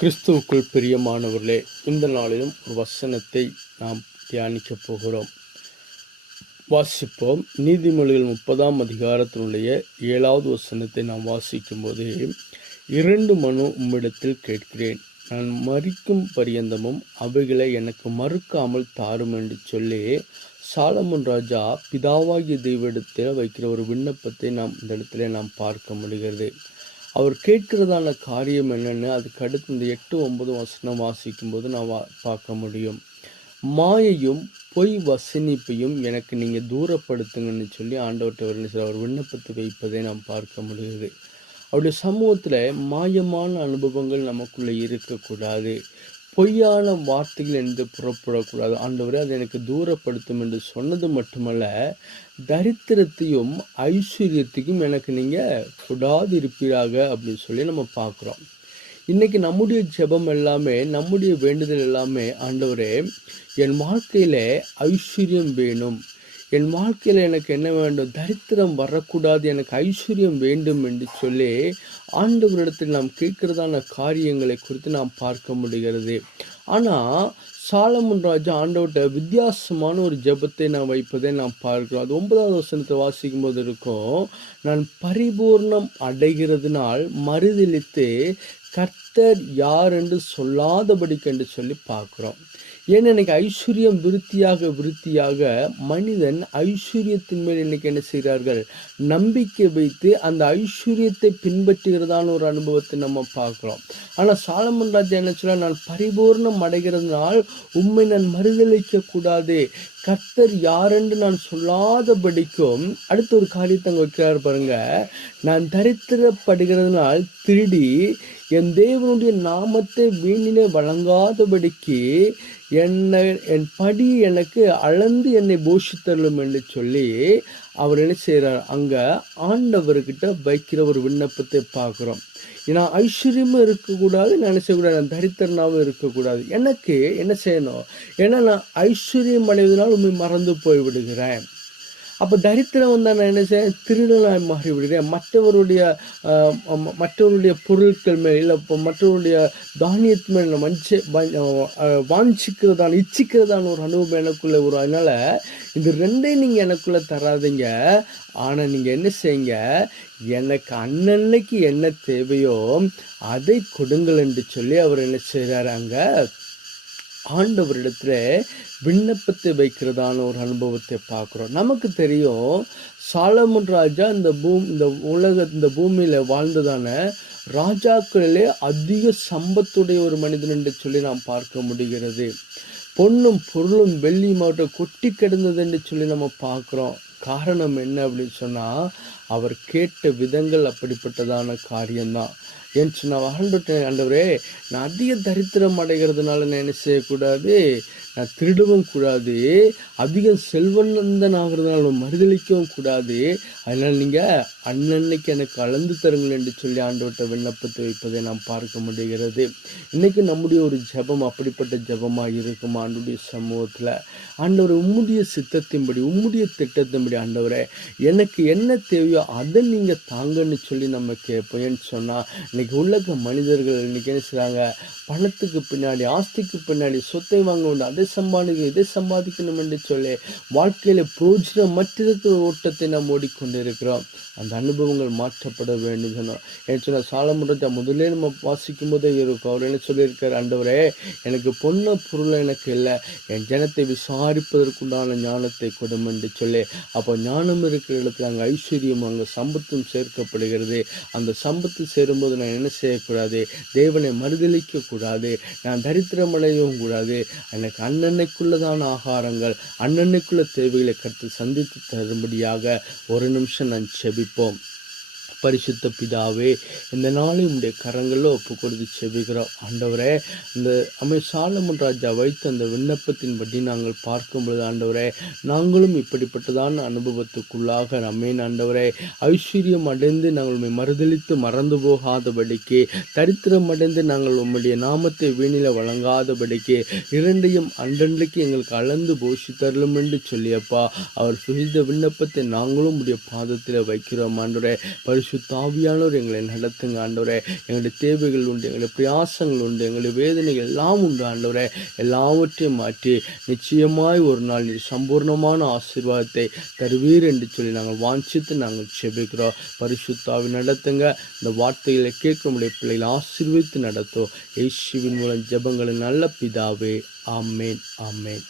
கிறிஸ்துவுக்குள் பிரியமானவர்களே, இந்த நாளிலும் ஒரு வசனத்தை நாம் தியானிக்கப் போகிறோம். வாசிப்போம். நீதிமொழிகள் 30ஆம் அதிகாரத்தினுடைய 7வது வசனத்தை நாம் வாசிக்கும்போது, 2 மனு உம்மிடத்தில் கேட்கிறேன், நான் மரிக்கும் பரியந்தமும் அவைகளை எனக்கு மறுக்காமல் தாரும் என்று சொல்லி சாலமோன் ராஜா பிதாவாகிய தெய்வத்திடத்தில் வைக்கிற ஒரு விண்ணப்பத்தை இந்த இடத்துல நாம் பார்க்க முடிகிறது. அவர் கேட்கிறதான காரியம் என்னன்னு அதுக்கு அடுத்து இந்த 8-9 வசனம் வாசிக்கும்போது நான் பார்க்க முடியும். மாயையும் பொய் வசனிப்பையும் எனக்கு நீங்கள் தூரப்படுத்துங்கன்னு சொல்லி ஆண்டவர்கிட்ட அவர் விண்ணப்பத்தை வைப்பதை நாம் பார்க்க முடியுது. அவருடைய சமூகத்தில் மாயமான அனுபவங்கள் நமக்குள்ளே இருக்கக்கூடாது. பொய்யான வார்த்தைகள் என்று புறப்படக்கூடாது. ஆண்டவரே அதை எனக்கு தூரப்படுத்தும் என்று சொன்னது மட்டுமல்ல, தரித்திரத்தையும் ஐஸ்வர்யத்தையும் எனக்கு நீங்கள் கொடாது இருப்பீராக அப்படின்னு சொல்லி நம்ம பார்க்குறோம். இன்றைக்கி நம்முடைய ஜெபம் எல்லாமே, நம்முடைய வேண்டுதல் எல்லாமே, ஆண்டவரே என் வாழ்க்கையில் ஐஸ்வர்யம் வேணும், என் வாழ்க்கையில் எனக்கு என்ன வேண்டும், தரித்திரம் வரக்கூடாது, எனக்கு ஐஸ்வர்யம் வேண்டும் என்று சொல்லி ஆண்டவரிடத்தில் நாம் கேட்கிறதான காரியங்களை குறித்து நாம் பார்க்க முடிகிறது. ஆனால் சாலமோன் ராஜா ஆண்டவர்கிட்ட வித்தியாசமான ஒரு ஜெபத்தை நாம் வைப்பதை நாம் பார்க்கிறோம். அது 9வது வசனத்தை வாசிக்கும் போது இருக்கும், நான் பரிபூர்ணம் அடைகிறதுனால் மறுதலித்து கர்த்தர் யார் என்று சொல்லாதபடிக்கு என்று சொல்லி பார்க்குறோம். ஏன்னா இன்னைக்கு ஐஸ்வர்யம் விருத்தியாக மனிதன் ஐஸ்வர்யத்தின் மேல் இன்னைக்கு என்ன செய்கிறார்கள், நம்பிக்கை வைத்து அந்த ஐஸ்வர்யத்தை பின்பற்றுகிறதான ஒரு அனுபவத்தை நம்ம பார்க்குறோம். ஆனால் சாலமோன் ராஜா என்ன சொல்ல, நான் பரிபூர்ணம் அடைகிறதுனால் உண்மை நான் மறுதலிக்க கூடாது, கர்த்தர் யாரென்று நான் சொல்லாதபடிக்கும். அடுத்த ஒரு காரியத்தை அங்கே வைக்கிறார் பாருங்க, நான் தரித்திரப்படுகிறதுனால் திருடி என் தேவனுடைய நாமத்தை வீணிலே வழங்காதபடிக்கு என் படி எனக்கு அளந்து என்னை போஷித்தரலும் என்று சொல்லி அவர் என்ன செய்கிறார், அங்கே ஆண்டவர்கிட்ட வைக்கிற ஒரு விண்ணப்பத்தை பார்க்குறோம். ஏன்னா ஐஸ்வர்யமும் இருக்கக்கூடாது, நான் என்ன செய்யக்கூடாது, நான் தரித்திரனாகவும் இருக்கக்கூடாது. எனக்கு என்ன செய்யணும், ஏன்னா நான் ஐஸ்வர்யம் அடைவதனால் உண்மை மறந்து போய் விடுகிறேன். அப்போ தரித்திரம் வந்தால் நான் என்ன செய்ய, திருடனாய் மாறி விடுகிறேன். மற்றவருடைய பொருட்கள் மேல் இல்லை, இப்போ மற்றவருடைய தானியத்து மேல் வாஞ்சிக்கிறதான இச்சிக்கிறதான ஒரு அனுபவம் எனக்குள்ளே வரும். அதனால் இந்த ரெண்டையும் நீங்கள் எனக்குள்ளே தராதிங்க. ஆனால் நீங்கள் என்ன செய்யுங்க, எனக்கு அன்னன்னைக்கு என்ன தேவையோ அதை கொடுங்கள் என்று சொல்லி அவர் என்ன செய்கிறார், அங்கே ஆண்டவரிடத்துல விண்ணப்பத்தை வைக்கிறதான ஒரு அனுபவத்தை பார்க்குறோம். நமக்கு தெரியும், சாலமோன் ராஜா இந்த பூமியில் வாழ்ந்ததான ராஜாக்களிலே அதிக சம்பத்துடைய ஒரு மனிதன் என்று சொல்லி நாம் பார்க்க முடிகிறது. பொன்னும் பொருளும் வெள்ளி மாவட்டம் கொட்டி கிடந்தது என்று சொல்லி நம்ம பார்க்குறோம். காரணம் என்ன அப்படின்னு சொன்னால், அவர் கேட்ட விதங்கள் அப்படிப்பட்டதான காரியம்தான். ஏன்னு சொன்னால், ஆண்டவரே நான் அதிக தரித்திரம் அடைகிறதுனால நான் என்ன செய்யக்கூடாது, நான் திருடவும் கூடாது, அதிகம் செல்வந்தன் ஆகிறதுனால மறுதளிக்கவும் கூடாது, அதனால் நீங்கள் அன்னன்னைக்கு எனக்கு அளந்து தருங்கள் என்று சொல்லி ஆண்டவர்கிட்ட விண்ணப்பத்தை வைப்பதை நாம் பார்க்க முடிகிறது. இன்றைக்கி நம்முடைய ஒரு ஜெபம் அப்படிப்பட்ட ஜெபமாக இருக்கும். ஆண்டவருடைய சமூகத்தில், ஆண்டவர் உம்முடைய சித்தத்தின்படி உம்முடைய திட்டத்தின்படி ஆண்டவரே எனக்கு என்ன தேவையோ அதை நீங்கள் தாங்கன்னு சொல்லி நம்ம கேட்போம். ஏன்னு சொன்னால் இன்றைக்கி உலக மனிதர்கள் இன்றைக்கி என்ன செய்கிறாங்க, பணத்துக்கு பின்னாடி ஆஸ்திக்கு பின்னாடி சொத்தை வாங்க வேண்டும், அதை சம்பாதிக்கணும் இதை சம்பாதிக்கணும் என்று சொல்லி வாழ்க்கையில் பிரோஜனம் மற்ற ஓட்டத்தை நாம் ஓடிக்கொண்டிருக்கிறோம். அந்த அனுபவங்கள் மாற்றப்பட வேண்டும் சொன்னோம். ஏன்னு சொன்னால் சாலமோன் ராஜா முதலே நம்ம வாசிக்கும் போதே இருக்கும், அவர் என்ன சொல்லியிருக்கார், ஆண்டவரே எனக்கு பொண்ண பொருளை எனக்கு இல்லை, என் ஜனத்தை விசாரிப்பதற்குண்டான ஞானத்தை கொடும் என்று சொல்லி. அப்போ ஞானம் இருக்கிற இடத்துல அங்கே ஐஸ்வர்யம் அங்கே சம்பத்தும் சேர்க்கப்படுகிறது. அந்த சம்பத்து சேரும்போது நான் என்ன செய்யக்கூடாது, தேவனை மறுதளிக்க கூடாது, நான் தரித்திரம் அடையவும் கூடாது. எனக்கு அன்னன்னைக்குள்ளதான ஆகாரங்கள் அன்னன்னைக்குள்ள தேவைகளை கருத்து சந்தித்து தரும்படியாக ஒரு நிமிஷம் நான் செபிப்போம். பரிசுத்த பிதாவே, இந்த நாளை உடைய கரங்களில் ஒப்பு கொடுத்து செபிக்கிறோம். ஆண்டவரே, இந்த சாலமோன் ராஜா வைத்த அந்த விண்ணப்பத்தின்படி நாங்கள் பார்க்கும் பொழுது ஆண்டவரே, நாங்களும் இப்படிப்பட்டதான அனுபவத்துக்குள்ளாக ஆண்டவரே ஐஸ்வர்யம் அடைந்து நாங்கள் மறுதளித்து மறந்து போகாதபடிக்கு, தரித்திரம் அடைந்து நாங்கள் உம்முடைய நாமத்தை வீணில வழங்காதபடிக்கு, இரண்டையும் அன்றன்றைக்கு எங்களுக்கு அளந்து போஷித்தரலும் என்று சொல்லியப்பா அவர் செய்த விண்ணப்பத்தை நாங்களும் உடைய பாதத்தில் வைக்கிறோம். ஆண்டவரே, பரிசுத்த ஆவியானவர் எங்களை நடத்துங்க ஆண்டவரே. எங்களுடைய தேவைகள் உண்டு, எங்களுடைய பிரயாசங்கள் உண்டு, எங்களுடைய வேதனைகள் எல்லாம் உண்டு ஆண்டவரே. எல்லாவற்றையும் மாற்றி நிச்சயமாய் ஒரு நாள் நீர் சம்பூர்ணமான ஆசீர்வாதத்தை தருவீர் என்று சொல்லி நாங்கள் வாஞ்சித்து நாங்கள் செபிக்கிறோம். பரிசுத்த ஆவி நடத்துங்க. இந்த வார்த்தைகளை கேட்க முடிய பிள்ளைகளை ஆசீர்வதித்து நடத்தும். இயேசுவின் மூலம் ஜெபங்களை நல்ல பிதாவே. ஆமேன், ஆமேன்.